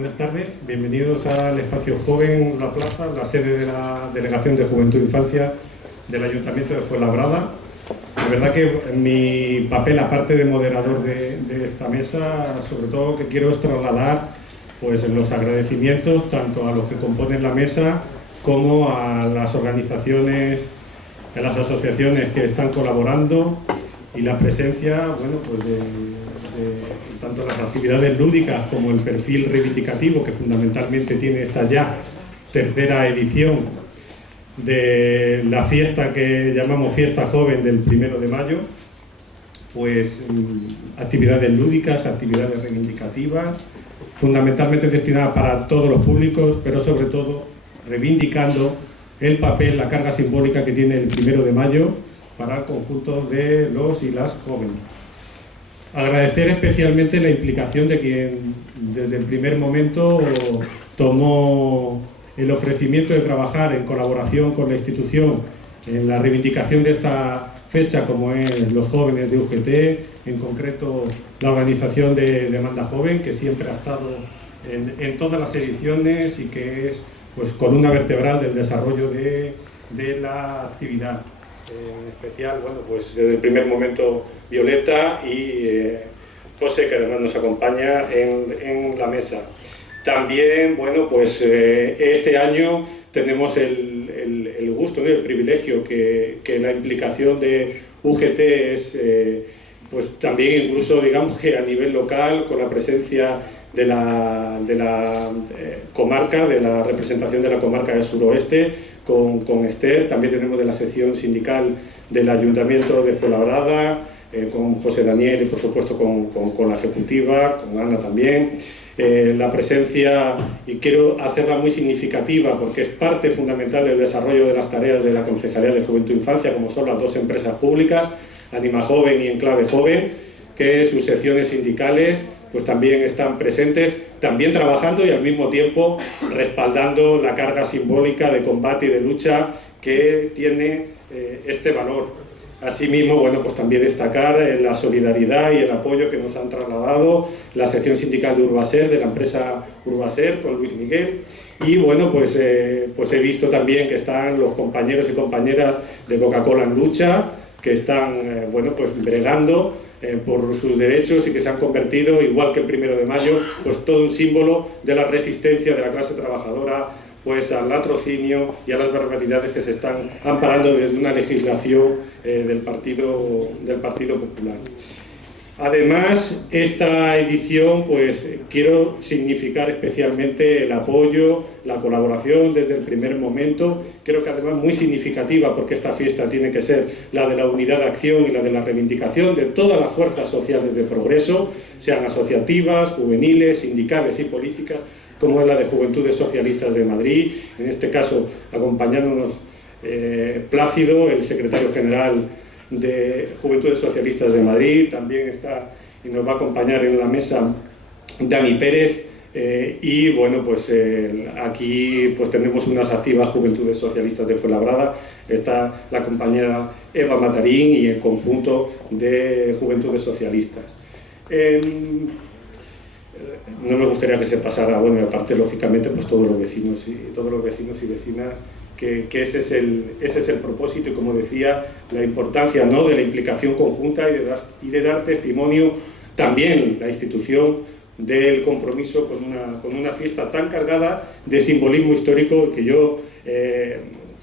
Buenas tardes, bienvenidos al Espacio Joven La Plaza, la sede de la Delegación de Juventud e Infancia del Ayuntamiento de Fuenlabrada. La verdad que mi papel, aparte de moderador de esta mesa, sobre todo que quiero es trasladar pues, los agradecimientos tanto a los que componen la mesa como a las organizaciones, a las asociaciones que están colaborando y la presencia, bueno, pues de tanto las actividades lúdicas como el perfil reivindicativo que fundamentalmente tiene esta ya tercera edición de la fiesta que llamamos Fiesta Joven del 1 de mayo, pues actividades lúdicas, actividades reivindicativas, fundamentalmente destinadas para todos los públicos, pero sobre todo reivindicando el papel, la carga simbólica que tiene el 1 de mayo para el conjunto de los y las jóvenes. Agradecer especialmente la implicación de quien desde el primer momento tomó el ofrecimiento de trabajar en colaboración con la institución en la reivindicación de esta fecha, como es los jóvenes de UGT, en concreto la organización de Demanda Joven, que siempre ha estado en todas las ediciones y que es pues, columna vertebral del desarrollo de la actividad. En especial, bueno, pues desde el primer momento Violeta y José, que además nos acompaña en la mesa. También, bueno, pues este año tenemos el gusto, ¿no?, y el privilegio que la implicación de UGT es, pues también incluso, digamos que a nivel local, con la presencia de la comarca, de la representación de la comarca del suroeste, con Esther, también tenemos de la sección sindical del Ayuntamiento de Fuenlabrada, con José Daniel y por supuesto con la ejecutiva, con Ana también. La presencia, y quiero hacerla muy significativa porque es parte fundamental del desarrollo de las tareas de la Concejalía de Juventud e Infancia, como son las dos empresas públicas, Anima Joven y Enclave Joven, que sus secciones sindicales pues también están presentes, también trabajando y al mismo tiempo respaldando la carga simbólica de combate y de lucha que tiene este valor. Asimismo, bueno, pues también destacar la solidaridad y el apoyo que nos han trasladado la sección sindical de Urbaser, de la empresa Urbaser, con Luis Miguel. Y bueno, pues he visto también que están los compañeros y compañeras de Coca-Cola en lucha, que están, bueno, pues bregando por sus derechos y que se han convertido, igual que el 1 de mayo, pues todo un símbolo de la resistencia de la clase trabajadora pues al latrocinio y a las barbaridades que se están amparando desde una legislación del Partido Popular. Además, esta edición, pues quiero significar especialmente el apoyo, la colaboración desde el primer momento, creo que además muy significativa porque esta fiesta tiene que ser la de la unidad de acción y la de la reivindicación de todas las fuerzas sociales de progreso, sean asociativas, juveniles, sindicales y políticas, como es la de Juventudes Socialistas de Madrid, en este caso acompañándonos Plácido, el secretario general de Juventudes Socialistas de Madrid, también está y nos va a acompañar en la mesa Dani Pérez, y bueno, pues aquí pues tenemos unas activas Juventudes Socialistas de Fuenlabrada, está la compañera Eva Matarín y el conjunto de Juventudes Socialistas. No me gustaría que se pasara, bueno, y aparte lógicamente pues todos los vecinos y vecinas, que ese es el propósito y, como decía, la importancia, ¿no?, de la implicación conjunta y de dar testimonio también la institución del compromiso con una fiesta tan cargada de simbolismo histórico que yo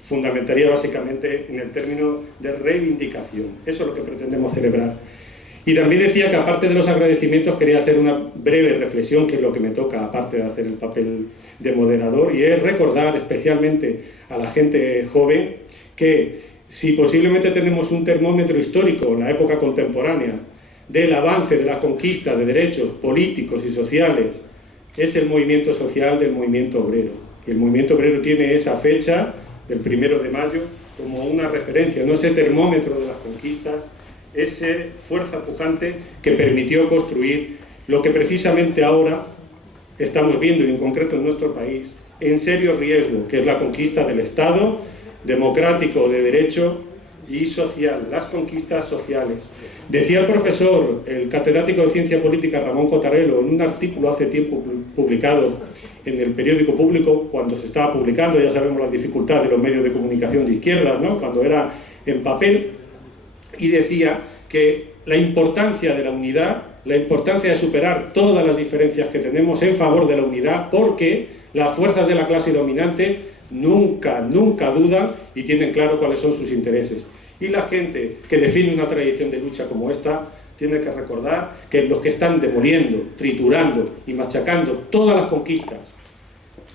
fundamentaría básicamente en el término de reivindicación. Eso es lo que pretendemos celebrar. Y también decía que aparte de los agradecimientos quería hacer una breve reflexión, que es lo que me toca, aparte de hacer el papel de moderador, y es recordar especialmente a la gente joven que si posiblemente tenemos un termómetro histórico en la época contemporánea del avance de la conquista de derechos políticos y sociales, es el movimiento social del movimiento obrero. Y el movimiento obrero tiene esa fecha del 1 de mayo como una referencia, no ese termómetro de las conquistas, esa fuerza pujante que permitió construir lo que precisamente ahora estamos viendo, y en concreto en nuestro país, en serio riesgo, que es la conquista del Estado democrático de derecho y social, las conquistas sociales. Decía el profesor, el catedrático de Ciencia Política Ramón Cotarelo, en un artículo hace tiempo publicado en el periódico público, cuando se estaba publicando, ya sabemos la dificultad de los medios de comunicación de izquierdas, ¿no?, cuando era en papel, y decía que la importancia de la unidad, la importancia de superar todas las diferencias que tenemos en favor de la unidad, porque las fuerzas de la clase dominante nunca dudan y tienen claro cuáles son sus intereses. Y la gente que defiende una tradición de lucha como esta tiene que recordar que los que están demoliendo, triturando y machacando todas las conquistas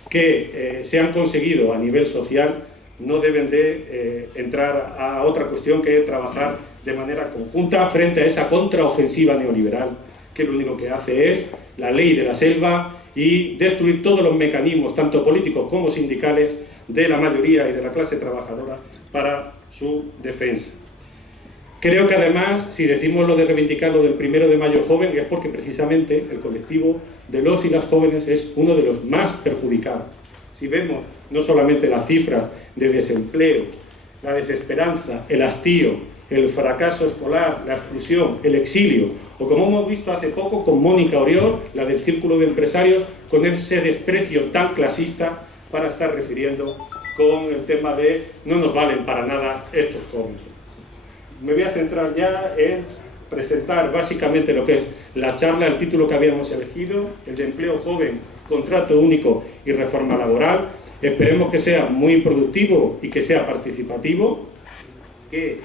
que se han conseguido a nivel social no deben de entrar a otra cuestión que trabajar de manera conjunta frente a esa contraofensiva neoliberal, que lo único que hace es la ley de la selva y destruir todos los mecanismos, tanto políticos como sindicales, de la mayoría y de la clase trabajadora para su defensa. Creo que además, si decimos lo de reivindicar lo del 1 de mayo joven, es porque precisamente el colectivo de los y las jóvenes es uno de los más perjudicados. Si vemos no solamente las cifras de desempleo, la desesperanza, el hastío, el fracaso escolar, la exclusión, el exilio, o como hemos visto hace poco con Mónica Oriol, la del Círculo de Empresarios, con ese desprecio tan clasista para estar refiriendo con el tema de no nos valen para nada estos jóvenes. Me voy a centrar ya en presentar básicamente lo que es la charla, el título que habíamos elegido, el de empleo joven, contrato único y reforma laboral. Esperemos que sea muy productivo y que sea participativo, que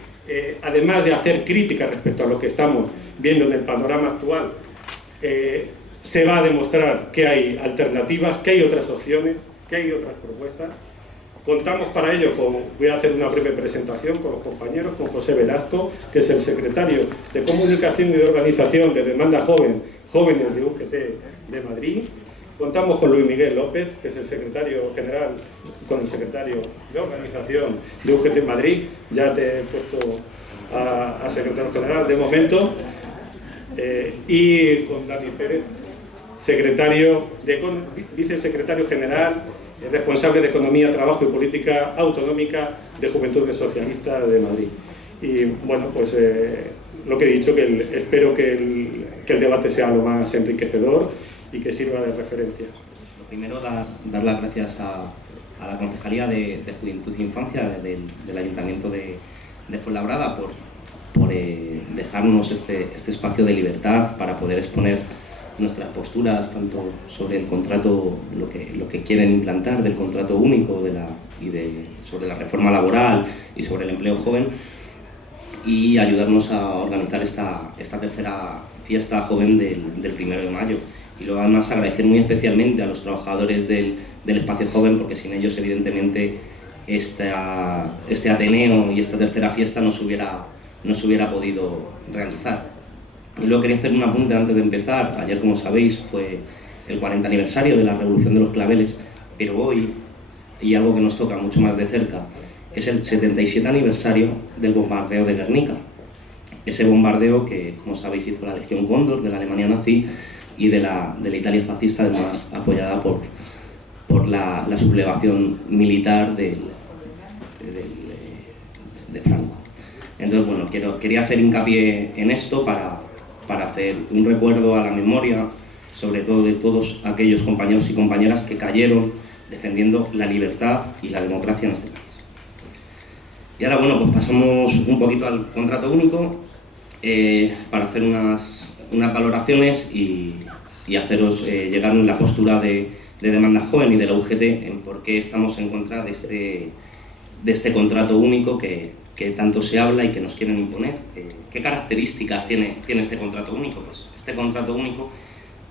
además de hacer crítica respecto a lo que estamos viendo en el panorama actual, se va a demostrar que hay alternativas, que hay otras opciones, que hay otras propuestas. Contamos para ello voy a hacer una breve presentación con los compañeros, con José Velasco, que es el secretario de Comunicación y de Organización de Demanda Jóvenes de UGT de Madrid. Contamos con Luis Miguel López, que es el secretario general, con el secretario de Organización de UGT Madrid. Ya te he puesto a secretario general de momento. Y con Dani Pérez, vicesecretario general, responsable de Economía, Trabajo y Política Autonómica de Juventudes Socialistas de Madrid. Y bueno, pues lo que he dicho, espero que el debate sea lo más enriquecedor y que sirva de referencia. Lo primero, dar las gracias a la Concejalía de Juventud e Infancia del Ayuntamiento de Fuenlabrada por dejarnos este espacio de libertad para poder exponer nuestras posturas, tanto sobre el contrato, lo que quieren implantar del contrato único sobre la reforma laboral y sobre el empleo joven, y ayudarnos a organizar esta tercera fiesta joven del 1 de mayo. Y luego además agradecer muy especialmente a los trabajadores del espacio joven, porque sin ellos evidentemente este Ateneo y esta tercera fiesta no se hubiera podido realizar. Y luego quería hacer un apunte antes de empezar. Ayer, como sabéis, fue el 40 aniversario de la Revolución de los Claveles, pero hoy, y algo que nos toca mucho más de cerca, es el 77 aniversario del bombardeo de Guernica. Ese bombardeo que, como sabéis, hizo la Legión Cóndor de la Alemania nazi y de la Italia fascista, además apoyada por la sublevación militar de Franco. Entonces, bueno, quería hacer hincapié en esto para hacer un recuerdo a la memoria, sobre todo de todos aquellos compañeros y compañeras que cayeron defendiendo la libertad y la democracia en este país. Y ahora, bueno, pues pasamos un poquito al contrato único para hacer unas valoraciones y haceros llegar la postura de Demanda Joven y de la UGT en por qué estamos en contra de este contrato único que tanto se habla y que nos quieren imponer. ¿Qué características tiene este contrato único? Pues este contrato único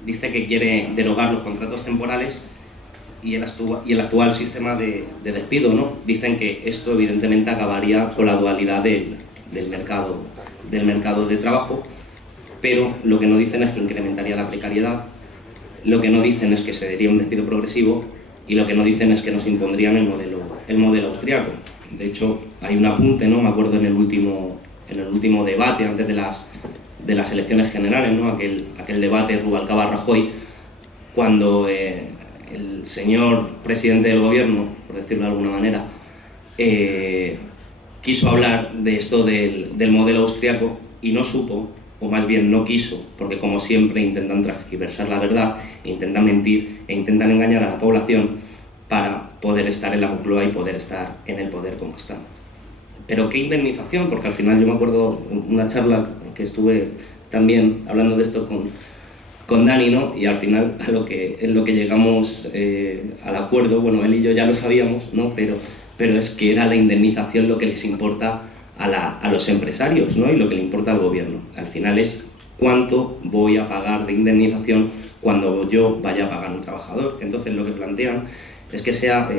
dice que quiere derogar los contratos temporales y el actual sistema de despido, ¿no? Dicen que esto evidentemente acabaría con la dualidad del mercado de trabajo, pero lo que no dicen es que incrementaría la precariedad, lo que no dicen es que se daría un despido progresivo y lo que no dicen es que nos impondrían el modelo austriaco. De hecho, hay un apunte, ¿no? Me acuerdo en el último debate antes de las elecciones generales, ¿no? Aquel debate Rubalcaba-Rajoy, cuando el señor presidente del gobierno, por decirlo de alguna manera, quiso hablar de esto del modelo austriaco y no supo o más bien no quiso, porque como siempre intentan transgiversar la verdad, intentan mentir e intentan engañar a la población para poder estar en la Moncloa y poder estar en el poder como están. Pero ¿qué indemnización? Porque al final yo me acuerdo una charla que estuve también hablando de esto con Dani, ¿no? Y al final en lo que llegamos al acuerdo, bueno, él y yo ya lo sabíamos, ¿no? Pero es que era la indemnización lo que les importa a los empresarios, ¿no? Y lo que le importa al gobierno. Al final es cuánto voy a pagar de indemnización cuando yo vaya a pagar a un trabajador. Entonces lo que plantean es que sea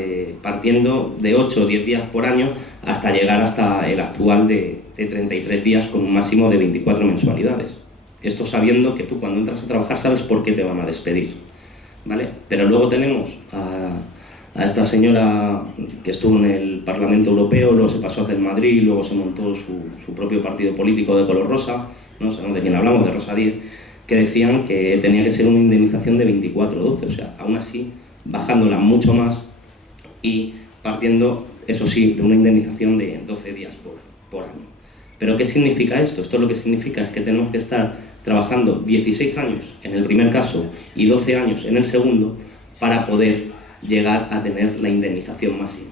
partiendo de 8 o 10 días por año hasta llegar hasta el actual de 33 días con un máximo de 24 mensualidades. Esto sabiendo que tú cuando entras a trabajar sabes por qué te van a despedir, ¿vale? Pero luego tenemos a esta señora que estuvo en el Parlamento Europeo, luego se pasó a Madrid, luego se montó su propio partido político de color rosa, no sabemos de quién hablamos, de Rosa Díez, que decían que tenía que ser una indemnización de 24-12, o sea, aún así bajándola mucho más y partiendo, eso sí, de una indemnización de 12 días por año. ¿Pero qué significa esto? Esto lo que significa es que tenemos que estar trabajando 16 años en el primer caso y 12 años en el segundo para poder llegar a tener la indemnización máxima.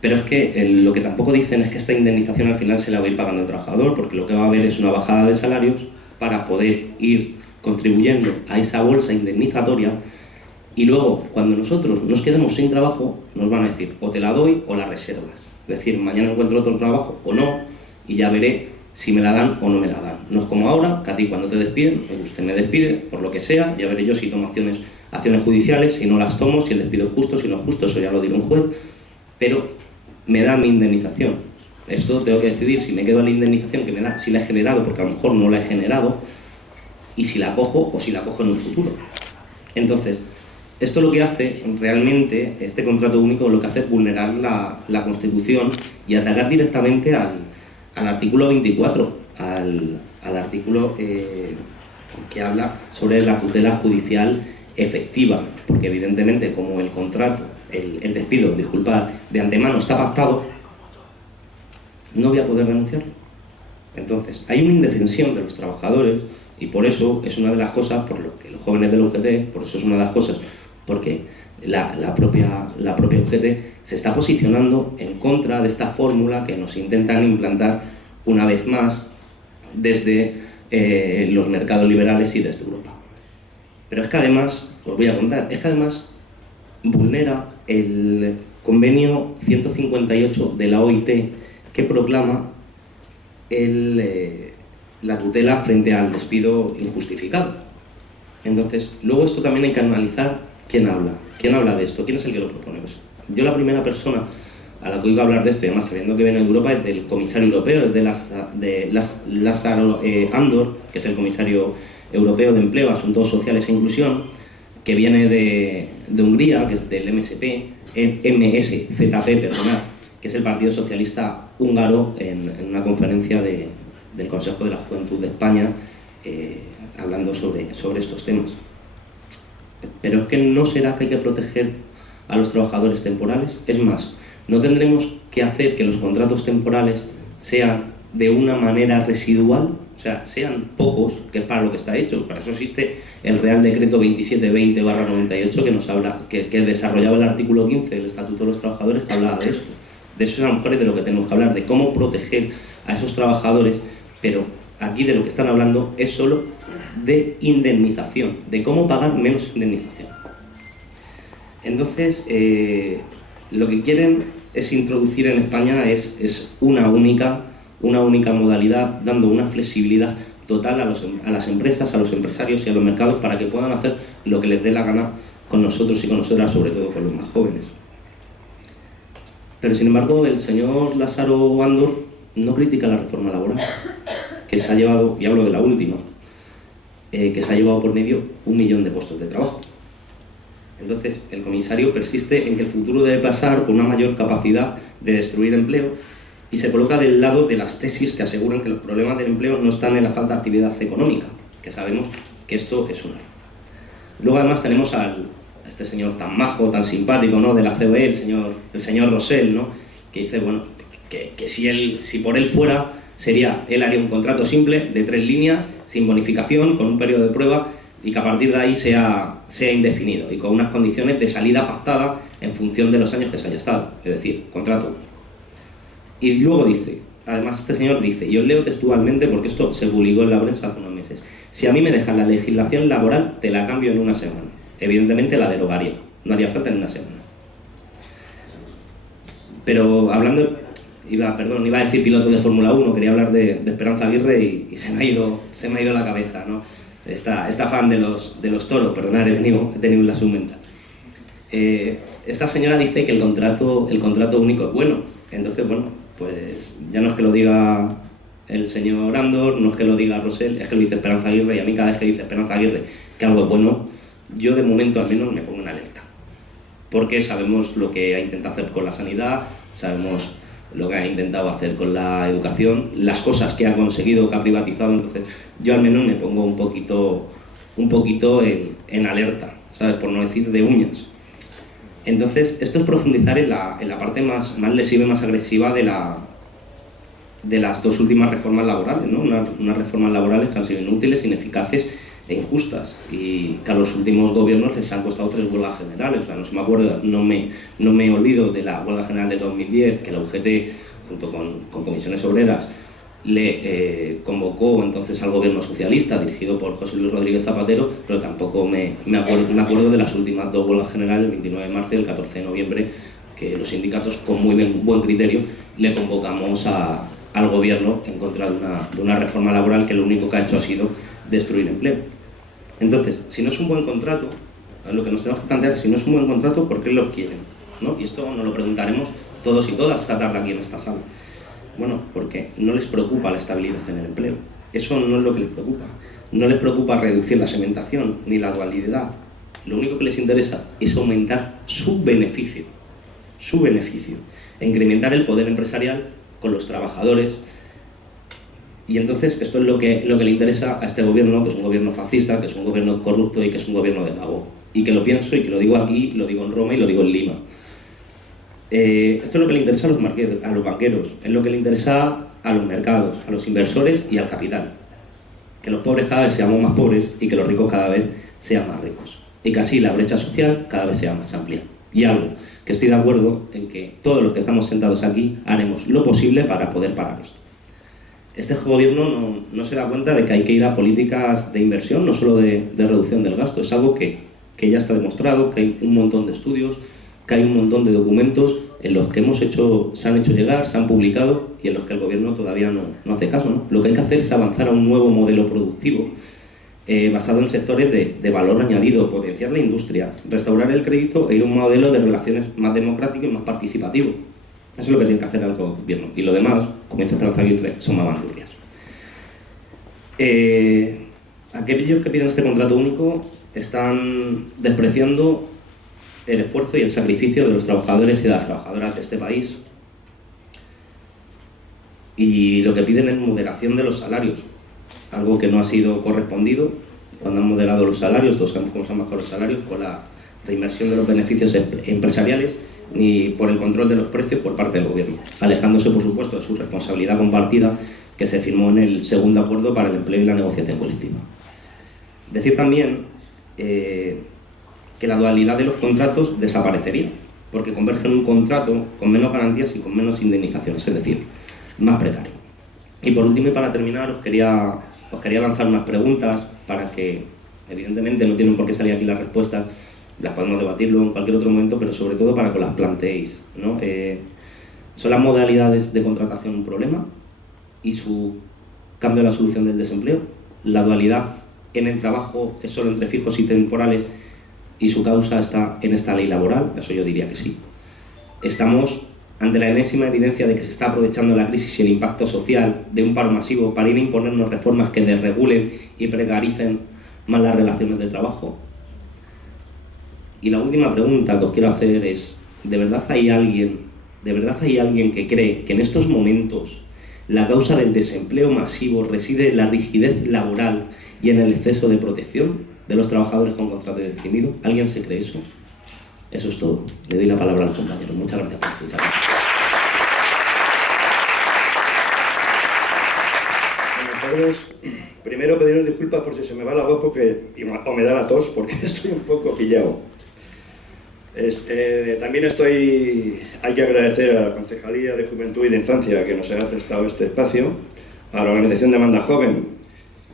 Pero es que lo que tampoco dicen es que esta indemnización al final se la va a ir pagando el trabajador, porque lo que va a haber es una bajada de salarios para poder ir contribuyendo a esa bolsa indemnizatoria, y luego cuando nosotros nos quedemos sin trabajo nos van a decir o te la doy o la reservas, es decir, mañana encuentro otro trabajo o no y ya veré si me la dan o no me la dan. No es como ahora, que a ti cuando te despiden, usted me despide por lo que sea, ya veré yo si tomo acciones judiciales, si no las tomo, si el despido es justo, si no es justo, eso ya lo dirá un juez, pero me da mi indemnización. Esto tengo que decidir si me quedo a la indemnización que me da, si la he generado, porque a lo mejor no la he generado, y si la cojo o si la cojo en un futuro. Entonces, esto lo que hace realmente, este contrato único, lo que hace es vulnerar la Constitución y atacar directamente al artículo 24, al artículo que habla sobre la tutela judicial efectiva, porque evidentemente como el contrato, el despido, disculpad, de antemano está pactado, no voy a poder denunciarlo. Entonces, hay una indefensión de los trabajadores y por eso es una de las cosas por lo que los jóvenes del UGT, por eso es una de las cosas porque la propia UGT se está posicionando en contra de esta fórmula que nos intentan implantar una vez más desde los mercados liberales y desde Europa. Pero es que además, os voy a contar, es que además vulnera el convenio 158 de la OIT que proclama la tutela frente al despido injustificado. Entonces, luego esto también hay que analizar quién habla de esto, quién es el que lo propone. Pues yo la primera persona a la que oigo hablar de esto, y además sabiendo que viene de Europa, es del comisario europeo, es de Lázaro Andor, que es el comisario europeo de Empleo, Asuntos Sociales e Inclusión, que viene de Hungría, que es del MSZP, que es el Partido Socialista Húngaro, en una conferencia del Consejo de la Juventud de España, hablando sobre estos temas. Pero es que no será que hay que proteger a los trabajadores temporales. Es más, no tendremos que hacer que los contratos temporales sean de una manera residual, o sea, sean pocos, que es para lo que está hecho. Para eso existe el Real Decreto 2720/98 que nos habla, que desarrollaba el artículo 15 del Estatuto de los Trabajadores, que hablaba de esto. De eso a lo mejor es de lo que tenemos que hablar, de cómo proteger a esos trabajadores, pero aquí de lo que están hablando es solo de indemnización, de cómo pagar menos indemnización. Entonces, lo que quieren es introducir en España es una única modalidad, dando una flexibilidad total a las empresas, a los empresarios y a los mercados para que puedan hacer lo que les dé la gana con nosotros y con nosotras, sobre todo con los más jóvenes. Pero sin embargo, el señor Lázaro Andor no critica la reforma laboral, que se ha llevado, y hablo de la última, que se ha llevado por medio 1 millón de puestos de trabajo. Entonces, el comisario persiste en que el futuro debe pasar por una mayor capacidad de destruir empleo y se coloca del lado de las tesis que aseguran que los problemas del empleo no están en la falta de actividad económica, que sabemos que esto es un error. Luego además tenemos a este señor tan majo, tan simpático, ¿no?, de la COE, el señor Rosell, ¿no?, que dice, bueno, que si por él fuera, Él haría un contrato simple de 3 líneas, sin bonificación, con un periodo de prueba y que a partir de ahí sea indefinido y con unas condiciones de salida pactada en función de los años que se haya estado, es decir, contrato. Y luego dice, además este señor dice, y os leo textualmente porque esto se publicó en la prensa hace unos meses: si a mí me dejan la legislación laboral, te la cambio en una semana. Evidentemente la derogaría, no haría falta en una semana. Pero hablando, iba a decir piloto de Fórmula 1, quería hablar de Esperanza Aguirre y se me ha ido la cabeza, ¿no? Esta fan de los toros, perdonad, he tenido la sumenta. Esta señora dice que el contrato único es bueno. Entonces, bueno, pues ya no es que lo diga el señor Andor, no es que lo diga Rosell, es que lo dice Esperanza Aguirre, y a mí cada vez que dice Esperanza Aguirre que algo es bueno, yo de momento al menos me pongo en alerta. Porque sabemos lo que ha intentado hacer con la sanidad, sabemos lo que ha intentado hacer con la educación, las cosas que ha conseguido, que ha privatizado. Entonces yo al menos me pongo un poquito en alerta, ¿sabes? Por no decir de uñas. Entonces esto es profundizar en la parte más lesiva y más agresiva de las 2 últimas reformas laborales, ¿no? Unas reformas laborales que han sido inútiles, ineficaces e injustas, y que a los últimos gobiernos les han costado 3 huelgas generales. O sea, no me olvido de la huelga general de 2010, que la UGT, junto con comisiones obreras, le convocó entonces al gobierno socialista, dirigido por José Luis Rodríguez Zapatero, pero tampoco me acuerdo de las últimas 2 huelgas generales, el 29 de marzo y el 14 de noviembre, que los sindicatos, con muy buen criterio, le convocamos al gobierno en contra de una reforma laboral que lo único que ha hecho ha sido destruir empleo. Entonces, si no es un buen contrato, lo que nos tenemos que plantear es: si no es un buen contrato, ¿por qué lo quieren? ¿No? Y esto nos lo preguntaremos todos y todas esta tarde aquí en esta sala. Bueno, porque no les preocupa la estabilidad en el empleo. Eso no es lo que les preocupa. No les preocupa reducir la segmentación ni la dualidad. Lo único que les interesa es aumentar su beneficio, e incrementar el poder empresarial con los trabajadores. Y entonces esto es lo que le interesa a este gobierno, que es un gobierno fascista, que es un gobierno corrupto y que es un gobierno demagogo. Y que lo pienso y que lo digo aquí, lo digo en Roma y lo digo en Lima. Esto es lo que le interesa a los banqueros, es lo que le interesa a los mercados, a los inversores y al capital. Que los pobres cada vez seamos más pobres y que los ricos cada vez sean más ricos. Y que así la brecha social cada vez sea más amplia. Y algo que estoy de acuerdo en que todos los que estamos sentados aquí haremos lo posible para poder parar esto. Este gobierno no se da cuenta de que hay que ir a políticas de inversión, no solo de reducción del gasto. Es algo que ya está demostrado, que hay un montón de estudios, que hay un montón de documentos en los que se han hecho llegar, se han publicado y en los que el gobierno todavía no hace caso, ¿no? Lo que hay que hacer es avanzar a un nuevo modelo productivo basado en sectores de valor añadido, potenciar la industria, restaurar el crédito e ir a un modelo de relaciones más democrático y más participativo. Eso es lo que tiene que hacer el gobierno. Y lo demás, como dice Esperanza Aguirre, son mavandurrias. Aquellos que piden este contrato único están despreciando el esfuerzo y el sacrificio de los trabajadores y de las trabajadoras de este país. Y lo que piden es moderación de los salarios, algo que no ha sido correspondido cuando han moderado los salarios. Todos sabemos cómo se han bajado los salarios, con la reinversión de los beneficios empresariales, ni por el control de los precios por parte del gobierno, alejándose por supuesto de su responsabilidad compartida que se firmó en el segundo acuerdo para el empleo y la negociación colectiva. Decir también que la dualidad de los contratos desaparecería, porque converge en un contrato con menos garantías y con menos indemnizaciones, es decir, más precario. Y por último, y para terminar, os quería lanzar unas preguntas para que, evidentemente no tienen por qué salir aquí las respuestas, las podemos debatirlo en cualquier otro momento, pero sobre todo para que las planteéis, ¿no? ¿Son las modalidades de contratación un problema y su cambio a la solución del desempleo? ¿La dualidad en el trabajo es solo entre fijos y temporales y su causa está en esta ley laboral? Eso yo diría que sí. Estamos ante la enésima evidencia de que se está aprovechando la crisis y el impacto social de un paro masivo para ir a imponernos reformas que desregulen y precaricen más las relaciones de trabajo. Y la última pregunta que os quiero hacer es: ¿de verdad hay alguien que cree que en estos momentos la causa del desempleo masivo reside en la rigidez laboral y en el exceso de protección de los trabajadores con contrato indefinido? ¿Alguien se cree eso? Eso es todo. Le doy la palabra al compañero. Muchas gracias por escuchar. señores, primero pediros disculpas por si se me va la voz o me da la tos, porque estoy un poco pillado. También hay que agradecer a la Concejalía de Juventud y de Infancia que nos haya prestado este espacio, a la organización Demanda Joven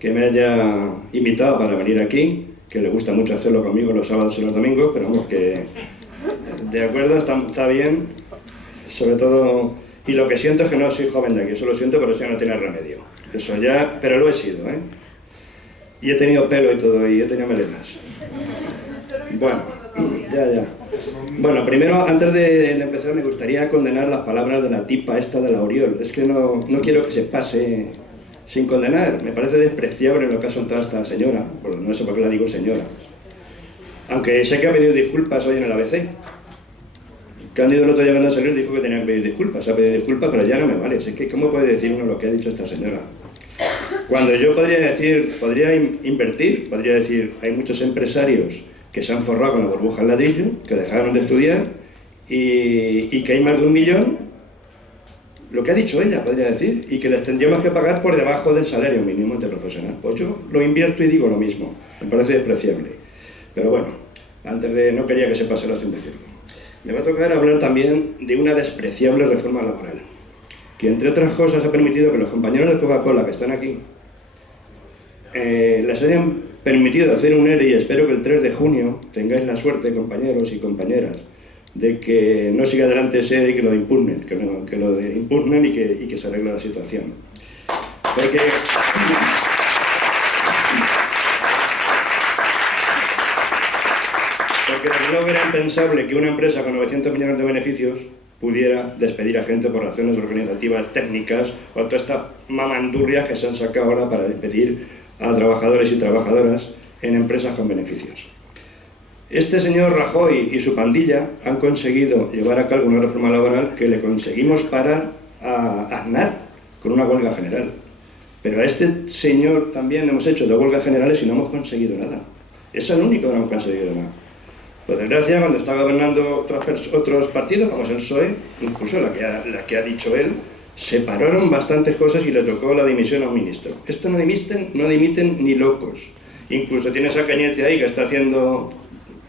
que me haya invitado para venir aquí, que le gusta mucho hacerlo conmigo los sábados y los domingos, pero vamos, que de acuerdo, está bien, sobre todo, y lo que siento es que no soy joven de aquí, eso lo siento, pero eso ya no tiene remedio, eso ya, pero lo he sido, ¿eh? Y he tenido pelo y todo, y he tenido melenas. Bueno, ya. Bueno, primero, antes de empezar, me gustaría condenar las palabras de la tipa esta de la Oriol. Es que no quiero que se pase sin condenar. Me parece despreciable lo que ha soltado esta señora. Bueno, no sé por qué la digo señora. Aunque sé que ha pedido disculpas hoy en el ABC. Cándido el otro día cuando salió dijo que tenía que pedir disculpas. Ha pedido disculpas, pero ya no me vale. Es que, ¿cómo puede decir uno lo que ha dicho esta señora? Cuando yo podría invertir, podría decir, hay muchos empresarios que se han forrado con la burbuja al ladrillo, que dejaron de estudiar y que hay más de 1 millón, lo que ha dicho ella, podría decir, y que les tendríamos que pagar por debajo del salario mínimo interprofesional. Pues yo lo invierto y digo lo mismo, me parece despreciable. Pero bueno, no quería que se pasara sin decirlo. Me va a tocar hablar también de una despreciable reforma laboral, que entre otras cosas ha permitido que los compañeros de Coca-Cola que están aquí les hayan permitido hacer un ERE, y espero que el 3 de junio tengáis la suerte, compañeros y compañeras, de que no siga adelante ese ERE y que lo impugnen, y que se arregle la situación. Porque desde luego era impensable que una empresa con 900 millones de beneficios pudiera despedir a gente por razones organizativas, técnicas, o toda esta mamandurria que se han sacado ahora para despedir a trabajadores y trabajadoras en empresas con beneficios. Este señor Rajoy y su pandilla han conseguido llevar a cabo una reforma laboral que le conseguimos parar a Aznar con una huelga general. Pero a este señor también hemos hecho 2 huelgas generales y no hemos conseguido nada. Eso es lo único que no hemos conseguido nada. Por desgracia, cuando está gobernando otros partidos, como es el PSOE, incluso la que ha dicho él, separaron bastantes cosas y le tocó la dimisión a un ministro. Esto no dimiten ni locos. Incluso tiene esa Cañete ahí que está haciendo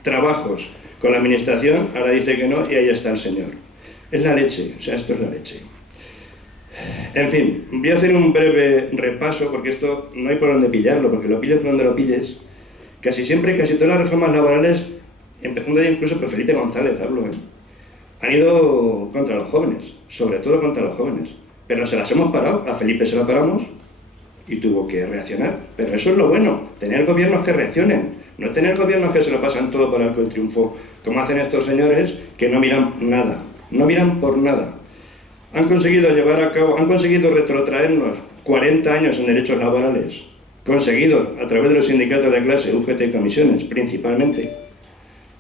trabajos con la administración, ahora dice que no y ahí está el señor. Es la leche, o sea, esto es la leche. En fin, voy a hacer un breve repaso porque esto no hay por dónde pillarlo, porque lo pilles por donde lo pilles. Casi todas las reformas laborales, empezando ya incluso por Felipe González, han ido contra los jóvenes, sobre todo contra los jóvenes. Pero se las hemos parado, a Felipe se la paramos y tuvo que reaccionar. Pero eso es lo bueno, tener gobiernos que reaccionen, no tener gobiernos que se lo pasan todo por arco y triunfo, como hacen estos señores que no miran nada, no miran por nada. Han conseguido retrotraernos 40 años en derechos laborales, conseguido a través de los sindicatos de clase, UGT y comisiones, principalmente.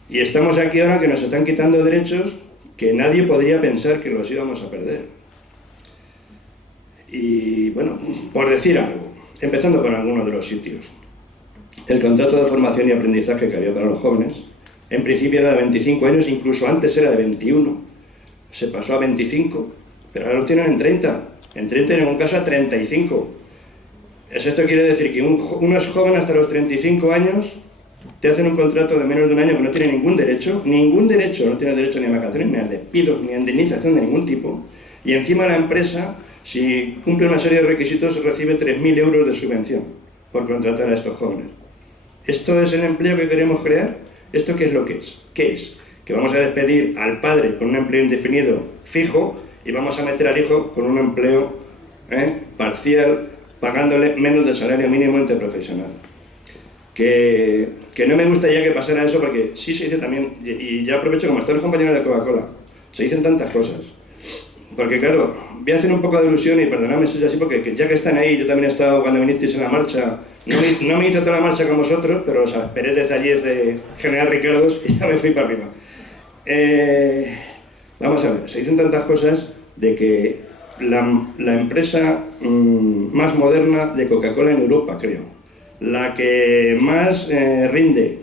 Y estamos aquí ahora que nos están quitando derechos que nadie podría pensar que los íbamos a perder. Y bueno, por decir algo, empezando por algunos de los sitios. El contrato de formación y aprendizaje que había para los jóvenes, en principio era de 25 años, incluso antes era de 21, se pasó a 25, pero ahora lo tienen en 30 y en algún caso a 35. Esto quiere decir que unos jóvenes hasta los 35 años te hacen un contrato de menos de un año que no tiene ningún derecho, no tiene derecho ni a vacaciones, ni a despidos, ni a indemnización de ningún tipo, y encima la empresa, si cumple una serie de requisitos, recibe 3.000 euros de subvención por contratar a estos jóvenes. ¿Esto es el empleo que queremos crear? ¿Esto qué es lo que es? ¿Qué es? Que vamos a despedir al padre con un empleo indefinido fijo y vamos a meter al hijo con un empleo parcial, pagándole menos del salario mínimo interprofesional. Que no me gusta ya que pasara eso, porque sí se dice también, y ya aprovecho como están los compañeros de Coca-Cola, se dicen tantas cosas. Porque claro, voy a hacer un poco de ilusión y perdonadme si es así, porque ya que están ahí, yo también he estado cuando vinisteis en la marcha, no me hice toda la marcha con vosotros, pero os esperé desde allí, desde General Ricardos, y ya me fui para arriba. Vamos a ver, se dicen tantas cosas de que la empresa más moderna de Coca-Cola en Europa, creo, la que más rinde,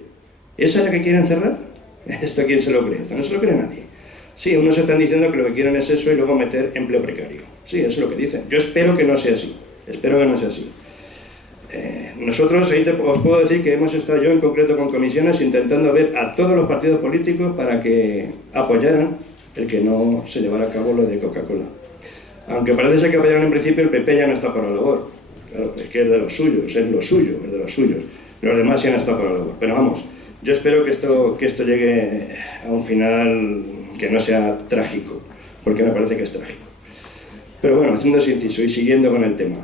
¿esa es la que quieren cerrar? ¿Esto quién se lo cree? Esto no se lo cree nadie. Sí, unos están diciendo que lo que quieren es eso y luego meter empleo precario. Sí, eso es lo que dicen. Yo espero que no sea así. Espero que no sea así. Nosotros, ahí os puedo decir que hemos estado yo en concreto con comisiones intentando ver a todos los partidos políticos para que apoyaran el que no se llevara a cabo lo de Coca-Cola. Aunque parece ser que apoyaron en principio, el PP ya no está por la labor. Claro, es que es de los suyos, es lo suyo, es de los suyos. Los demás ya no están por la labor. Pero vamos, yo espero que esto llegue a un final que no sea trágico, porque me parece que es trágico. Pero bueno, haciendo ese inciso y siguiendo con el tema.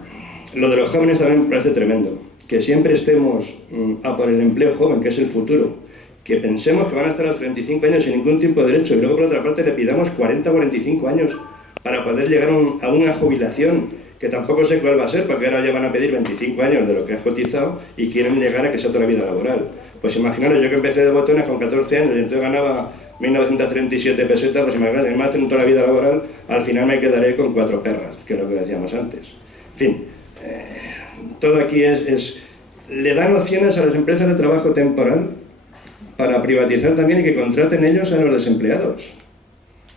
Lo de los jóvenes también me parece tremendo. Que siempre estemos a por el empleo joven, que es el futuro. Que pensemos que van a estar a los 35 años sin ningún tipo de derecho y luego por otra parte le pidamos 40 o 45 años para poder llegar a una jubilación, que tampoco sé cuál va a ser, porque ahora ya van a pedir 25 años de lo que has cotizado y quieren llegar a que sea toda la vida laboral. Pues imaginaros, yo que empecé de botones con 14 años y entonces ganaba 1.937 pesetas, pues imaginaros, me hacen toda la vida laboral, al final me quedaré con 4 perras, que es lo que decíamos antes. En fin, todo aquí le dan opciones a las empresas de trabajo temporal para privatizar también y que contraten ellos a los desempleados.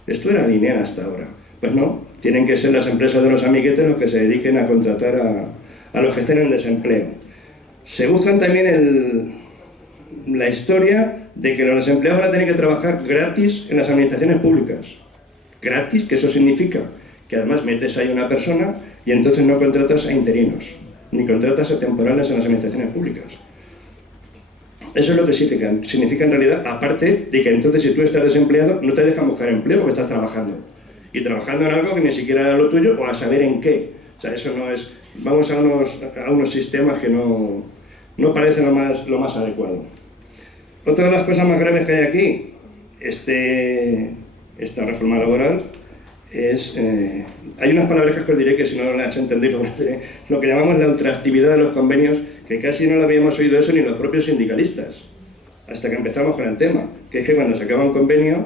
Esto era lineal hasta ahora. Pues no, tienen que ser las empresas de los amiguetes los que se dediquen a contratar a los que estén en desempleo. Se buscan también la historia de que los desempleados van a tener que trabajar gratis en las administraciones públicas. Gratis, que eso significa que además metes ahí una persona y entonces no contratas a interinos, ni contratas a temporales en las administraciones públicas. Eso es lo que significa en realidad, aparte de que entonces si tú estás desempleado no te dejan buscar empleo porque estás trabajando. Y trabajando en algo que ni siquiera era lo tuyo o a saber en qué. O sea, eso no es... Vamos a unos sistemas que no parecen lo más adecuado. Otra de las cosas más graves que hay aquí, esta reforma laboral, es... hay unas palabras que os diré que si no las entendéis lo que llamamos la ultraactividad de los convenios, que casi no lo habíamos oído eso ni los propios sindicalistas, hasta que empezamos con el tema, que es que cuando se acaba un convenio,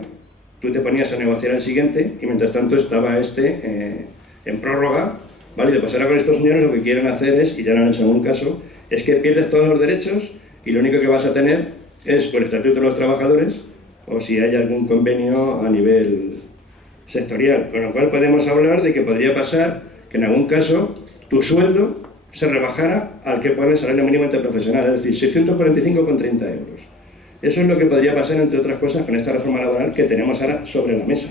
tú te ponías a negociar el siguiente y mientras tanto estaba en prórroga, ¿vale? Y de pasar con estos señores lo que quieren hacer es, y ya no han hecho ningún caso, es que pierdes todos los derechos y lo único que vas a tener es por el Estatuto de los Trabajadores o si hay algún convenio a nivel sectorial, con lo cual podemos hablar de que podría pasar que en algún caso tu sueldo se rebajara al que pone el salario mínimo interprofesional, es decir, 645,30 euros. Eso es lo que podría pasar, entre otras cosas, con esta reforma laboral que tenemos ahora sobre la mesa.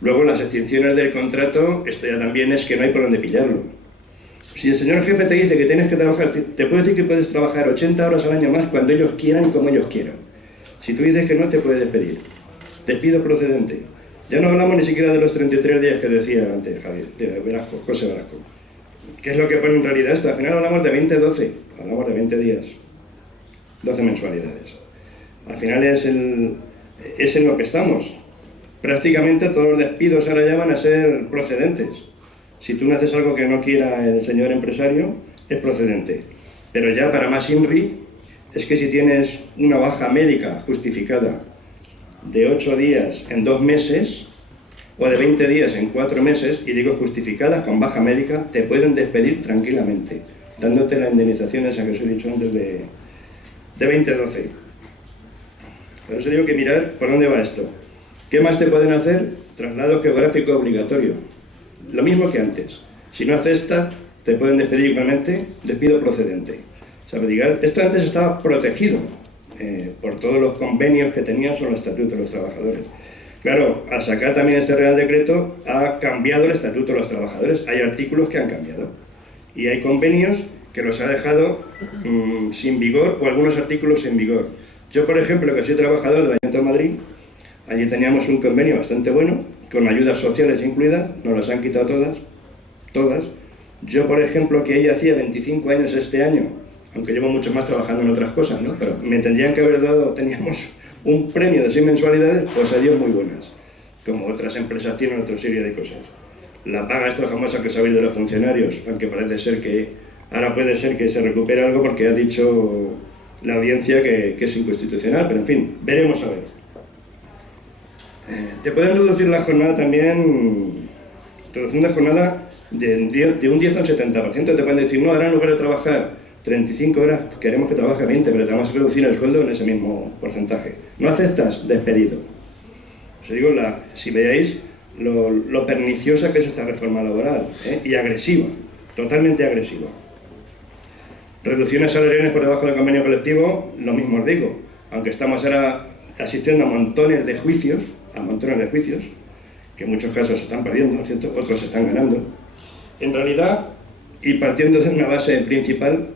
Luego, las extinciones del contrato, esto ya también es que no hay por dónde pillarlo. Si el señor jefe te dice que tienes que trabajar, te puede decir que puedes trabajar 80 horas al año más cuando ellos quieran y como ellos quieran. Si tú dices que no, te puede despedir. Despido procedente. Ya no hablamos ni siquiera de los 33 días que decía antes Javier, de Velasco, José Velasco. ¿Qué es lo que pone en realidad esto? Al final hablamos de 20-12, hablamos de 20 días. 12 mensualidades. Al final es en lo que estamos. Prácticamente todos los despidos ahora ya van a ser procedentes. Si tú no haces algo que no quiera el señor empresario, es procedente. Pero ya para más INRI, es que si tienes una baja médica justificada de 8 días en 2 meses, o de 20 días en 4 meses, y digo justificadas con baja médica, te pueden despedir tranquilamente, dándote la indemnización esa que os he dicho antes de 2012. Por eso digo que mirar por dónde va esto. ¿Qué más te pueden hacer? Traslado geográfico obligatorio. Lo mismo que antes. Si no aceptas, te pueden despedir igualmente, despido procedente. O sea, esto antes estaba protegido por todos los convenios que tenían sobre el Estatuto de los Trabajadores. Claro, al sacar también este Real Decreto, ha cambiado el Estatuto de los Trabajadores. Hay artículos que han cambiado. Y hay convenios que los ha dejado sin vigor o algunos artículos en vigor. Yo, por ejemplo, que soy trabajador del Ayuntamiento de Madrid, allí teníamos un convenio bastante bueno, con ayudas sociales incluidas, nos las han quitado todas. Yo, por ejemplo, que ella hacía 25 años este año, aunque llevo mucho más trabajando en otras cosas, ¿no? Pero me tendrían que haber dado, teníamos un premio de 6 mensualidades, pues a Dios muy buenas, como otras empresas tienen otra serie de cosas. La paga esta famosa que sabéis de los funcionarios, aunque parece ser que ahora puede ser que se recupere algo porque ha dicho la audiencia que es inconstitucional, pero en fin, veremos a ver. Te pueden reducir la jornada también, reducción de jornada de un 10 a un 70%. Te pueden decir, no, ahora en lugar de trabajar 35 horas, queremos que trabaje 20, pero te vamos a reducir el sueldo en ese mismo porcentaje. ¿No aceptas? Despedido. Os digo, si veáis lo perniciosa que es esta reforma laboral, y agresiva, totalmente agresiva. Reducciones salariales por debajo del convenio colectivo, lo mismo os digo, aunque estamos ahora asistiendo a montones de juicios, que en muchos casos se están perdiendo, ¿cierto? Otros se están ganando. En realidad, y partiendo de una base principal,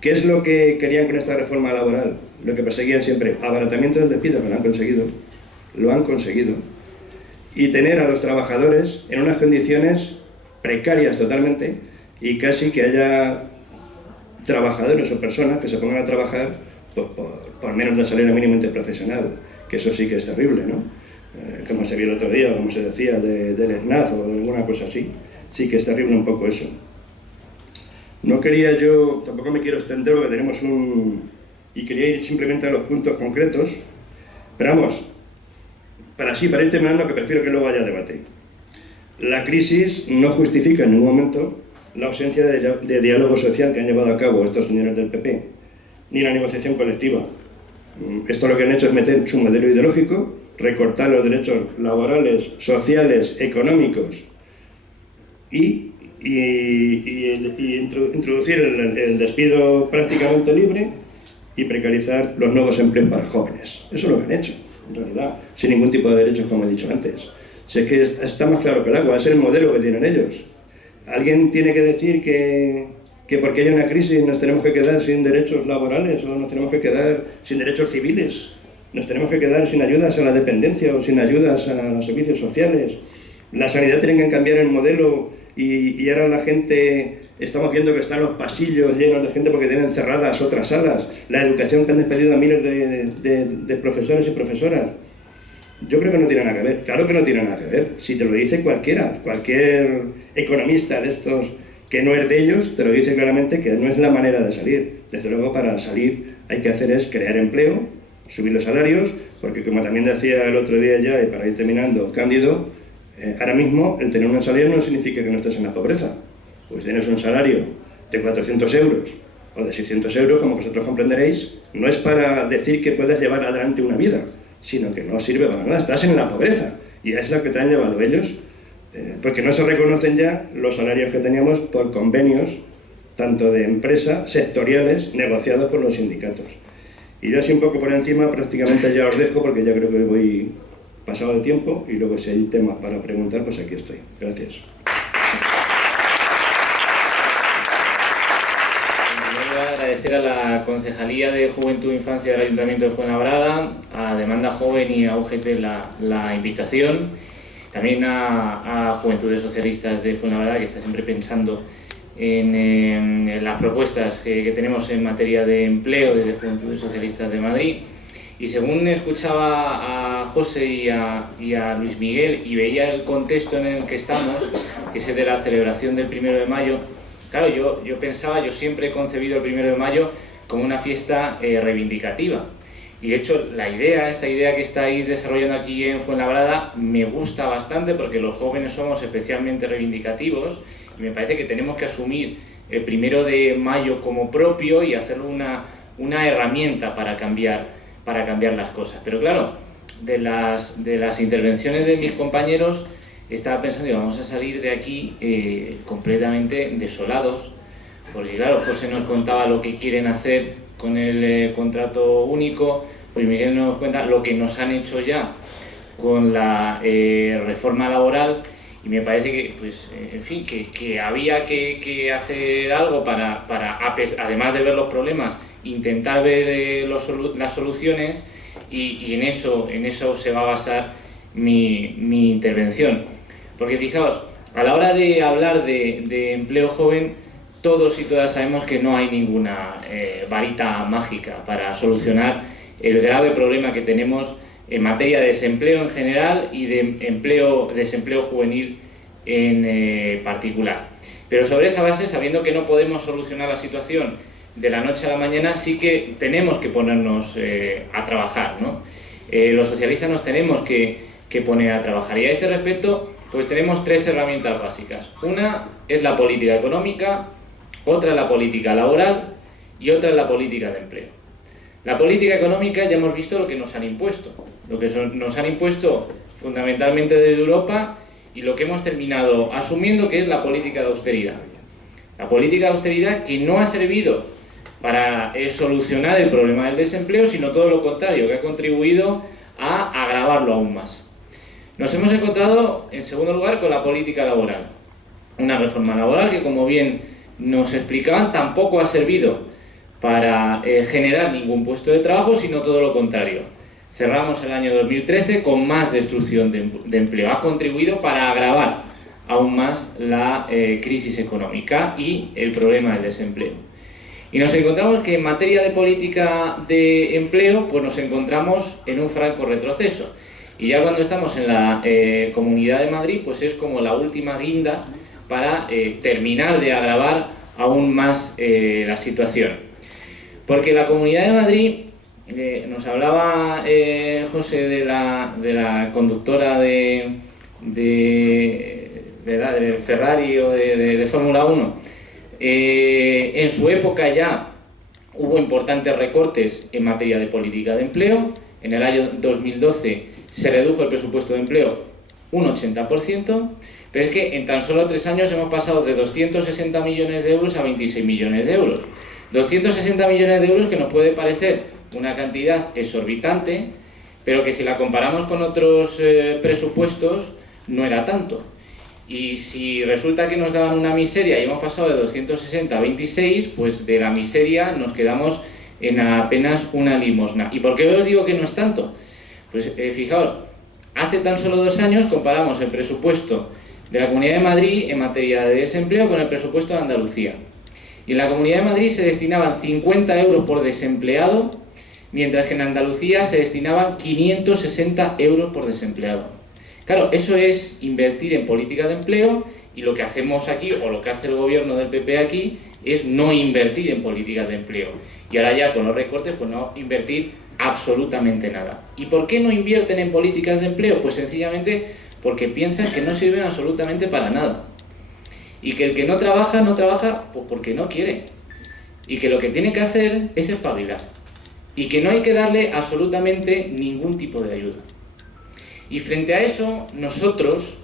¿qué es lo que querían con esta reforma laboral? Lo que perseguían siempre, abaratamiento del despido, que lo han conseguido, y tener a los trabajadores en unas condiciones precarias totalmente, y casi que haya trabajadores o personas que se pongan a trabajar pues, por menos del salario mínimo interprofesional, que eso sí que es terrible, ¿no? Como se vio el otro día, como se decía, del SNAF o de alguna cosa así, sí que es terrible un poco eso. No quería yo, tampoco me quiero extender porque tenemos y quería ir simplemente a los puntos concretos, pero vamos, para ir terminando, que prefiero que luego haya debate. La crisis no justifica en ningún momento la ausencia de diálogo social que han llevado a cabo estos señores del PP, ni la negociación colectiva. Esto lo que han hecho es meter su modelo ideológico, recortar los derechos laborales, sociales, económicos y introducir el despido prácticamente libre y precarizar los nuevos empleos para jóvenes. Eso es lo que han hecho, en realidad, sin ningún tipo de derechos, como he dicho antes. Si es que está más claro que el agua, es el modelo que tienen ellos. ¿Alguien tiene que decir que porque hay una crisis nos tenemos que quedar sin derechos laborales o nos tenemos que quedar sin derechos civiles? ¿Nos tenemos que quedar sin ayudas a la dependencia o sin ayudas a los servicios sociales? La sanidad tiene que cambiar el modelo y ahora la gente, estamos viendo que están los pasillos llenos de gente porque tienen cerradas otras salas. La educación, que han despedido a miles de profesores y profesoras. Yo creo que no tiene nada que ver. Claro que no tiene nada que ver. Si te lo dice cualquier economista de estos que no es de ellos, te lo dice claramente que no es la manera de salir. Desde luego, para salir hay que hacer es crear empleo, subir los salarios, porque como también decía el otro día ya, y para ir terminando, Cándido, ahora mismo el tener un salario no significa que no estés en la pobreza. Pues tienes un salario de 400 euros o de 600 euros, como vosotros comprenderéis, no es para decir que puedas llevar adelante una vida, sino que no sirve para nada, estás en la pobreza. Y es la que te han llevado ellos, porque no se reconocen ya los salarios que teníamos por convenios, tanto de empresas, sectoriales, negociados por los sindicatos. Y yo así un poco por encima prácticamente ya os dejo, porque ya creo que voy pasado de tiempo, y luego si hay temas para preguntar, pues aquí estoy. Gracias. Agradecer a la Concejalía de Juventud e Infancia del Ayuntamiento de Fuenlabrada, a Demanda Joven y a UGT la invitación, también a Juventudes Socialistas de Fuenlabrada, que está siempre pensando en las propuestas que tenemos en materia de empleo desde Juventudes Socialistas de Madrid. Y según escuchaba a José y a Luis Miguel y veía el contexto en el que estamos, que es el de la celebración del 1 de mayo, claro, yo pensaba, yo siempre he concebido el 1 de mayo como una fiesta reivindicativa. Y de hecho, esta idea que estáis desarrollando aquí en Fuenlabrada me gusta bastante, porque los jóvenes somos especialmente reivindicativos y me parece que tenemos que asumir el 1 de mayo como propio y hacerlo una herramienta para cambiar las cosas. Pero claro, de las intervenciones de mis compañeros, estaba pensando que vamos a salir de aquí completamente desolados, porque claro, José nos contaba lo que quieren hacer con el contrato único, pues Miguel nos cuenta lo que nos han hecho ya con la reforma laboral, y me parece que, pues, en fin, que había que hacer algo para, además de ver los problemas, intentar ver las soluciones, y en eso se va a basar mi intervención. Porque fijaos, a la hora de hablar de empleo joven, todos y todas sabemos que no hay ninguna varita mágica para solucionar el grave problema que tenemos en materia de desempleo en general y de desempleo juvenil en particular. Pero sobre esa base, sabiendo que no podemos solucionar la situación de la noche a la mañana, sí que tenemos que ponernos a trabajar, ¿no? Los socialistas nos tenemos que poner a trabajar, y a este respecto pues tenemos 3 herramientas básicas. Una es la política económica, otra es la política laboral y otra es la política de empleo. La política económica ya hemos visto lo que nos han impuesto. Lo que nos han impuesto fundamentalmente desde Europa, y lo que hemos terminado asumiendo, que es la política de austeridad. La política de austeridad que no ha servido para solucionar el problema del desempleo, sino todo lo contrario, que ha contribuido a agravarlo aún más. Nos hemos encontrado, en segundo lugar, con la política laboral. Una reforma laboral que, como bien nos explicaban, tampoco ha servido para generar ningún puesto de trabajo, sino todo lo contrario. Cerramos el año 2013 con más destrucción de empleo. Ha contribuido para agravar aún más la crisis económica y el problema del desempleo. Y nos encontramos que en materia de política de empleo, pues nos encontramos en un franco retroceso. Y ya cuando estamos en la Comunidad de Madrid, pues es como la última guinda para terminar de agravar aún más la situación. Porque la Comunidad de Madrid, nos hablaba José de la conductora de Ferrari o de Fórmula 1, en su época ya hubo importantes recortes en materia de política de empleo. En el año 2012 se redujo el presupuesto de empleo un 80%, pero es que en tan solo 3 años hemos pasado de 260 millones de euros a 26 millones de euros. 260 millones de euros que nos puede parecer una cantidad exorbitante, pero que si la comparamos con otros presupuestos no era tanto. Y si resulta que nos daban una miseria y hemos pasado de 260 a 26, pues de la miseria nos quedamos en apenas una limosna. ¿Y por qué os digo que no es tanto? Pues fijaos, hace tan solo 2 años comparamos el presupuesto de la Comunidad de Madrid en materia de desempleo con el presupuesto de Andalucía. Y en la Comunidad de Madrid se destinaban 50 euros por desempleado, mientras que en Andalucía se destinaban 560 euros por desempleado. Claro, eso es invertir en política de empleo, y lo que hacemos aquí, o lo que hace el gobierno del PP aquí, es no invertir en políticas de empleo. Y ahora ya con los recortes, pues no invertir absolutamente nada. ¿Y por qué no invierten en políticas de empleo? Pues sencillamente porque piensan que no sirven absolutamente para nada. Y que el que no trabaja pues porque no quiere. Y que lo que tiene que hacer es espabilar. Y que no hay que darle absolutamente ningún tipo de ayuda. Y frente a eso, nosotros,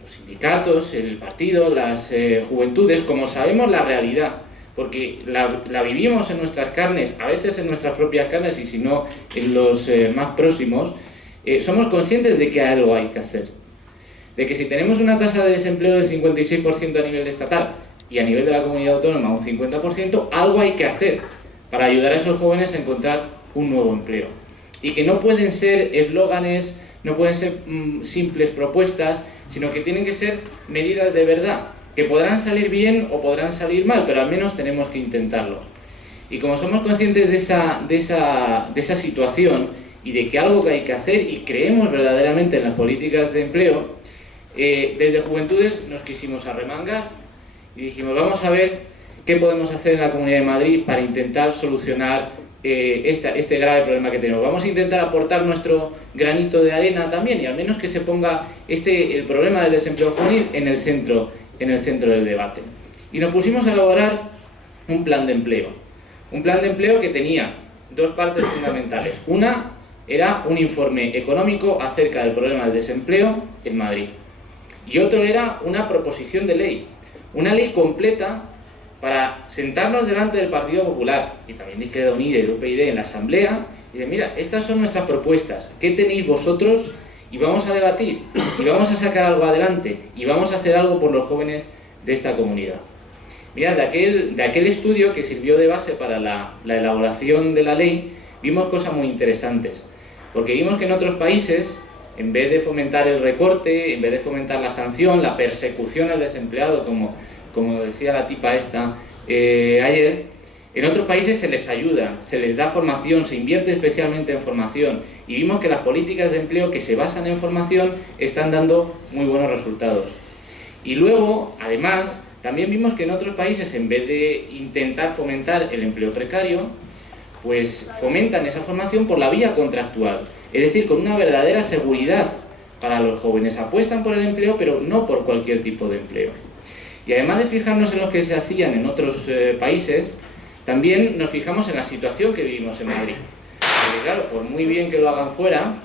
los sindicatos, el partido, las juventudes, como sabemos la realidad, porque la vivimos en nuestras carnes, a veces en nuestras propias carnes y si no en los más próximos, somos conscientes de que algo hay que hacer. De que si tenemos una tasa de desempleo del 56% a nivel estatal y a nivel de la comunidad autónoma un 50%, algo hay que hacer para ayudar a esos jóvenes a encontrar un nuevo empleo. Y que no pueden ser eslóganes, no pueden ser simples propuestas, sino que tienen que ser medidas de verdad, que podrán salir bien o podrán salir mal, pero al menos tenemos que intentarlo. Y como somos conscientes de esa situación y de que algo que hay que hacer y creemos verdaderamente en las políticas de empleo, desde Juventudes nos quisimos arremangar y dijimos, vamos a ver qué podemos hacer en la Comunidad de Madrid para intentar solucionar este grave problema que tenemos. Vamos a intentar aportar nuestro granito de arena también, y al menos que se ponga el problema del desempleo juvenil en el centro del debate. Y nos pusimos a elaborar un plan de empleo que tenía 2 partes fundamentales. Una era un informe económico acerca del problema del desempleo en Madrid, y otro era una proposición de ley, una ley completa para sentarnos delante del Partido Popular y también de Izquierda Unida y de UPyD en la Asamblea y decir, mira, estas son nuestras propuestas, ¿qué tenéis vosotros? Y vamos a debatir, y vamos a sacar algo adelante, y vamos a hacer algo por los jóvenes de esta comunidad. Mirad, de aquel estudio que sirvió de base para la elaboración de la ley, vimos cosas muy interesantes, porque vimos que en otros países, en vez de fomentar el recorte, en vez de fomentar la sanción, la persecución al desempleado, como decía la tipa esta ayer, en otros países se les ayuda, se les da formación, se invierte especialmente en formación, y vimos que las políticas de empleo que se basan en formación están dando muy buenos resultados. Y luego, además, también vimos que en otros países, en vez de intentar fomentar el empleo precario, pues fomentan esa formación por la vía contractual, es decir, con una verdadera seguridad para los jóvenes. Apuestan por el empleo, pero no por cualquier tipo de empleo. Y además de fijarnos en lo que se hacían en otros países, también nos fijamos en la situación que vivimos en Madrid. Porque claro, por muy bien que lo hagan fuera,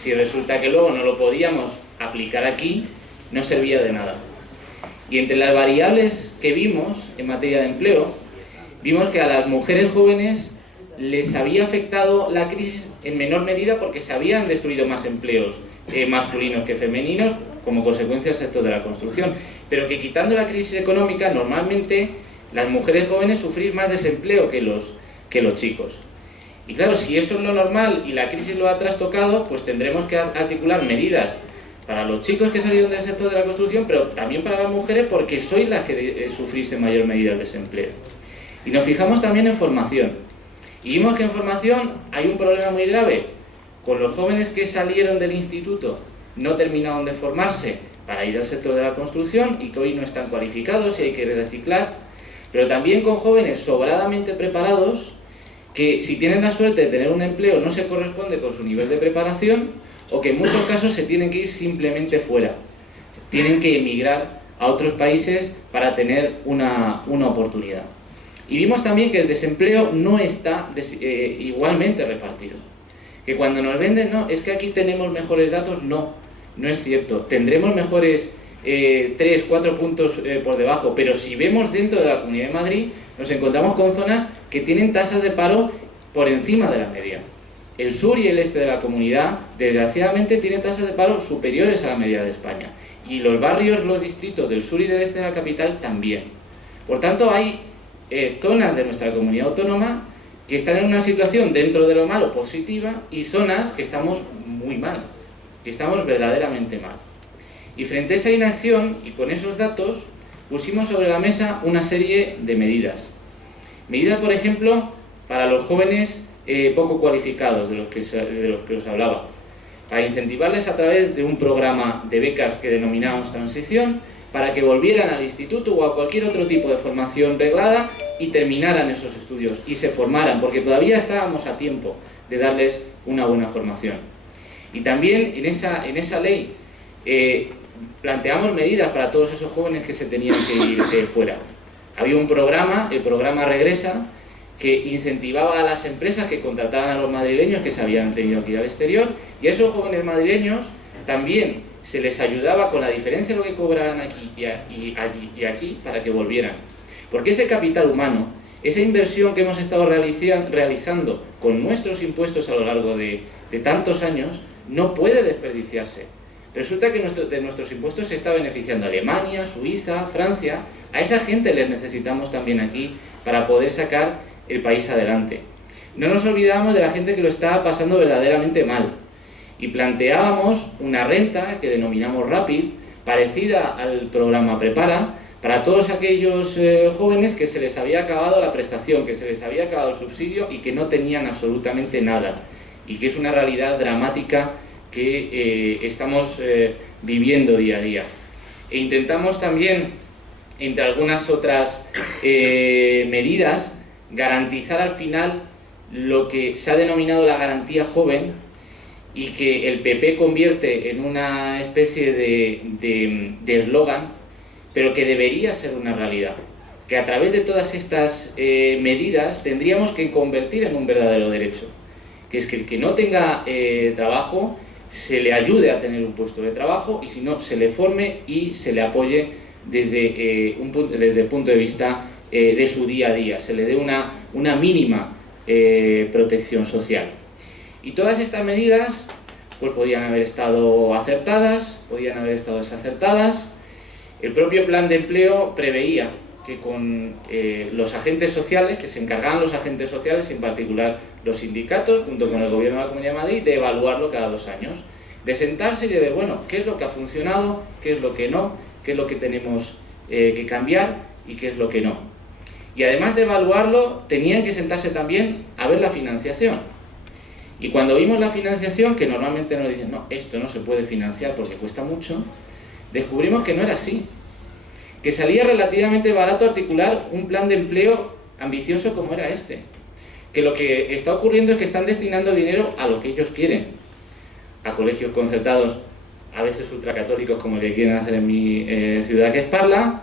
si resulta que luego no lo podíamos aplicar aquí, no servía de nada. Y entre las variables que vimos en materia de empleo, vimos que a las mujeres jóvenes les había afectado la crisis en menor medida porque se habían destruido más empleos masculinos que femeninos como consecuencia del sector de la construcción, pero que quitando la crisis económica normalmente las mujeres jóvenes sufrís más desempleo que los chicos. Y claro, si eso es lo normal y la crisis lo ha trastocado, pues tendremos que articular medidas para los chicos que salieron del sector de la construcción, pero también para las mujeres, porque sois las que sufrís en mayor medida el desempleo. Y nos fijamos también en formación. Y vimos que en formación hay un problema muy grave con los jóvenes que salieron del instituto, no terminaron de formarse para ir al sector de la construcción y que hoy no están cualificados y hay que reciclar, pero también con jóvenes sobradamente preparados que si tienen la suerte de tener un empleo no se corresponde con su nivel de preparación o que en muchos casos se tienen que ir simplemente fuera, tienen que emigrar a otros países para tener una oportunidad. Y vimos también que el desempleo no está igualmente repartido, que cuando nos venden, no, es que aquí tenemos mejores datos, no es cierto, tendremos mejores 3, 4 puntos por debajo, pero si vemos dentro de la Comunidad de Madrid, nos encontramos con zonas que tienen tasas de paro por encima de la media. El sur y el este de la comunidad, desgraciadamente, tienen tasas de paro superiores a la media de España. Y los barrios, los distritos del sur y del este de la capital también. Por tanto, hay zonas de nuestra comunidad autónoma que están en una situación dentro de lo malo positiva y zonas que estamos muy mal, que estamos verdaderamente mal. Y frente a esa inacción y con esos datos pusimos sobre la mesa una serie de medidas. Medidas, por ejemplo, para los jóvenes poco cualificados, de los que os hablaba, para incentivarles a través de un programa de becas que denominamos Transición, para que volvieran al instituto o a cualquier otro tipo de formación reglada y terminaran esos estudios y se formaran, porque todavía estábamos a tiempo de darles una buena formación. Y también en esa ley planteamos medidas para todos esos jóvenes que se tenían que ir fuera. Había un programa, el programa Regresa, que incentivaba a las empresas que contrataban a los madrileños que se habían tenido que ir al exterior, y a esos jóvenes madrileños también se les ayudaba con la diferencia de lo que cobraran aquí y aquí para que volvieran. Porque ese capital humano, esa inversión que hemos estado realizando con nuestros impuestos a lo largo de tantos años, no puede desperdiciarse. Resulta que de nuestros impuestos se está beneficiando Alemania, Suiza, Francia. A esa gente les necesitamos también aquí para poder sacar el país adelante. No nos olvidamos de la gente que lo está pasando verdaderamente mal. Y planteábamos una renta que denominamos Rapid, parecida al programa Prepara, para todos aquellos jóvenes que se les había acabado la prestación, que se les había acabado el subsidio y que no tenían absolutamente nada. Y que es una realidad dramática que estamos viviendo día a día. E intentamos también, entre algunas otras medidas, garantizar al final lo que se ha denominado la garantía joven y que el PP convierte en una especie de eslogan, pero que debería ser una realidad. Que a través de todas estas medidas tendríamos que convertir en un verdadero derecho. Que es que el que no tenga trabajo se le ayude a tener un puesto de trabajo y si no, se le forme y se le apoye desde el punto de vista de su día a día, se le dé una mínima protección social. Y todas estas medidas pues podían haber estado acertadas, podían haber estado desacertadas. El propio plan de empleo preveía que con los agentes sociales, que se encargaban los agentes sociales, en particular los sindicatos, junto con el Gobierno de la Comunidad de Madrid, de evaluarlo cada 2 años, de sentarse y de ver, bueno, qué es lo que ha funcionado, qué es lo que no, qué es lo que tenemos que cambiar y qué es lo que no. Y además de evaluarlo, tenían que sentarse también a ver la financiación. Y cuando vimos la financiación, que normalmente nos dicen, no, esto no se puede financiar porque cuesta mucho, descubrimos que no era así. Que salía relativamente barato articular un plan de empleo ambicioso como era este. Que lo que está ocurriendo es que están destinando dinero a lo que ellos quieren. A colegios concertados, a veces ultracatólicos como el que quieren hacer en mi ciudad, que es Parla,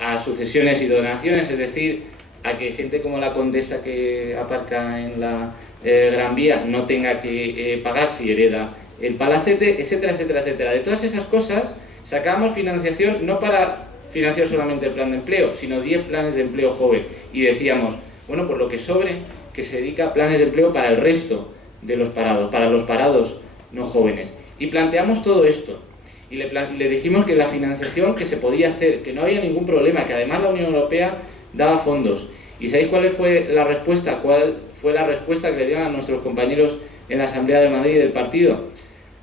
a sucesiones y donaciones, es decir, a que gente como la condesa que aparca en la Gran Vía no tenga que pagar si hereda el palacete, etcétera, etcétera, etcétera. De todas esas cosas sacamos financiación no para financiar solamente el plan de empleo, sino 10 planes de empleo joven. Y decíamos, bueno, por lo que sobre, que se dedica a planes de empleo para el resto de los parados, para los parados no jóvenes. Y planteamos todo esto. Y le dijimos que la financiación que se podía hacer, que no había ningún problema, que además la Unión Europea daba fondos. ¿Y sabéis cuál fue la respuesta? ¿Cuál fue la respuesta que le dieron a nuestros compañeros en la Asamblea de Madrid del partido?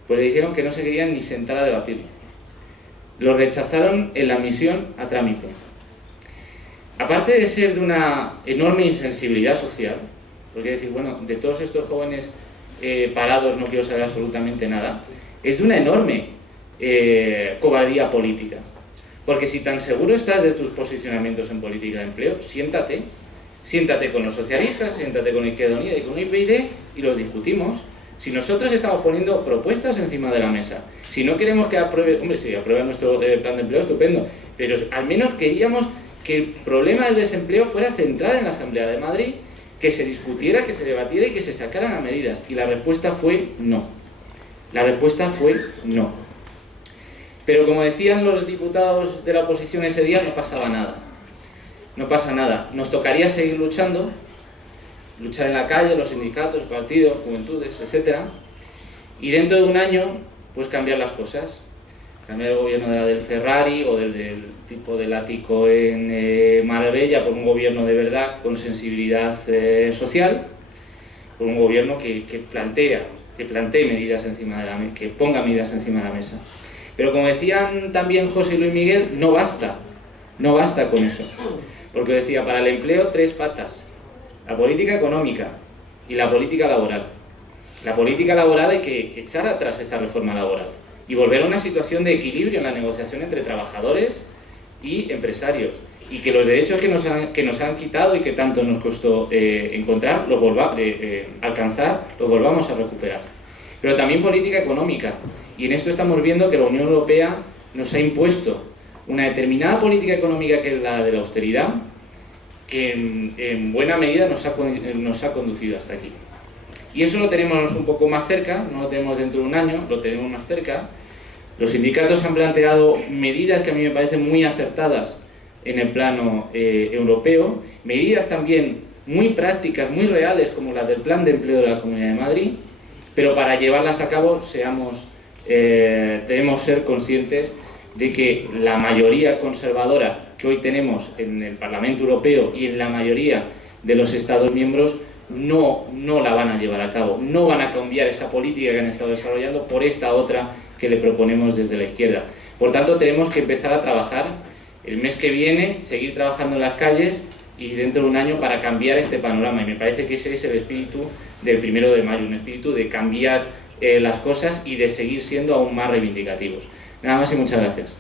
Pues le dijeron que no se querían ni sentar a debatir. Lo rechazaron en la admisión a trámite. Aparte de ser de una enorme insensibilidad social, porque decir, bueno, de todos estos jóvenes parados no quiero saber absolutamente nada, es de una enorme cobardía política. Porque si tan seguro estás de tus posicionamientos en política de empleo, siéntate con los socialistas, siéntate con Izquierda Unida y con UPyD y los discutimos. Si nosotros estamos poniendo propuestas encima de la mesa, si no queremos que apruebe, hombre, si aprueba nuestro plan de empleo, estupendo, pero al menos queríamos que el problema del desempleo fuera central en la Asamblea de Madrid, que se discutiera, que se debatiera y que se sacaran las medidas. Y la respuesta fue no. La respuesta fue no. Pero como decían los diputados de la oposición ese día, no pasaba nada. No pasa nada. Nos tocaría seguir luchando, luchar en la calle, los sindicatos, partidos, juventudes, etc. Y dentro de un año, pues cambiar las cosas. Cambiar el gobierno del Ferrari o del tipo del ático en Marbella por un gobierno de verdad con sensibilidad social, por un gobierno que plantee medidas encima de la mesa, que ponga medidas encima de la mesa. Pero como decían también José y Luis Miguel, no basta con eso. Porque decía, para el empleo 3 patas, la política económica y la política laboral. La política laboral hay que echar atrás esta reforma laboral y volver a una situación de equilibrio en la negociación entre trabajadores y empresarios. Y que los derechos que nos han quitado y que tanto nos costó encontrar, alcanzar, los volvamos a recuperar. Pero también política económica. Y en esto estamos viendo que la Unión Europea nos ha impuesto una determinada política económica, que es la de la austeridad, que en buena medida nos ha conducido hasta aquí. Y eso lo tenemos un poco más cerca, no lo tenemos dentro de un año, lo tenemos más cerca. Los sindicatos han planteado medidas que a mí me parecen muy acertadas en el plano europeo, medidas también muy prácticas, muy reales, como las del Plan de Empleo de la Comunidad de Madrid, pero para llevarlas a cabo debemos ser conscientes de que la mayoría conservadora que hoy tenemos en el Parlamento Europeo y en la mayoría de los Estados miembros no la van a llevar a cabo, no van a cambiar esa política que han estado desarrollando por esta otra que le proponemos desde la izquierda. Por tanto, tenemos que empezar a trabajar el mes que viene, seguir trabajando en las calles y dentro de un año para cambiar este panorama. Y me parece que ese es el espíritu del 1 de mayo, un espíritu de cambiar las cosas y de seguir siendo aún más reivindicativos. Nada más y muchas gracias.